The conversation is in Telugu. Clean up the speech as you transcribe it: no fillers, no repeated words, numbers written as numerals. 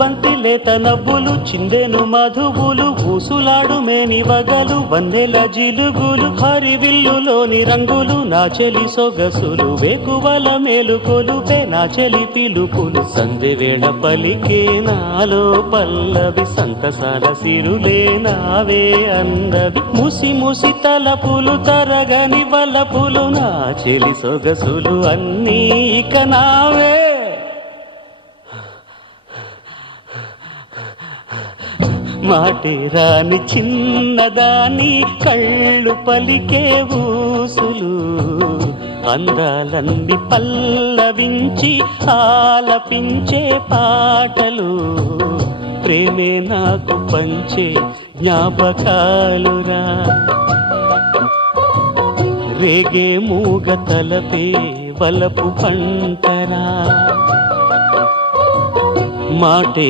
బంతి లేత నవ్వులు చిందెను మధువులు ఊసులాడు మేని వగలు వన్నెల జిలుగులు హరివిల్లులోని రంగులు నా చెలి సొగసులు వేకువల మేలుకొలుపే నా చెలి పిలుపులు సంధ్య వేళ పలికే నాలో పల్లవి సంతసాల సిరులే నావే అందవి ముసి ముసి తలపులు తరగని వలపులు నా చెలి సొగసులు అన్నీ ఇక నావే మాటే రాని చిన్నదాని కళ్ళు పలికే ఊసులు అందాలన్నీ పల్లవించి ఆలపించే పాటలు ప్రేమే నాకు పంచే జ్ఞాపకాలురా రేగే మూగ తలపే వలపు పంటరా మాటే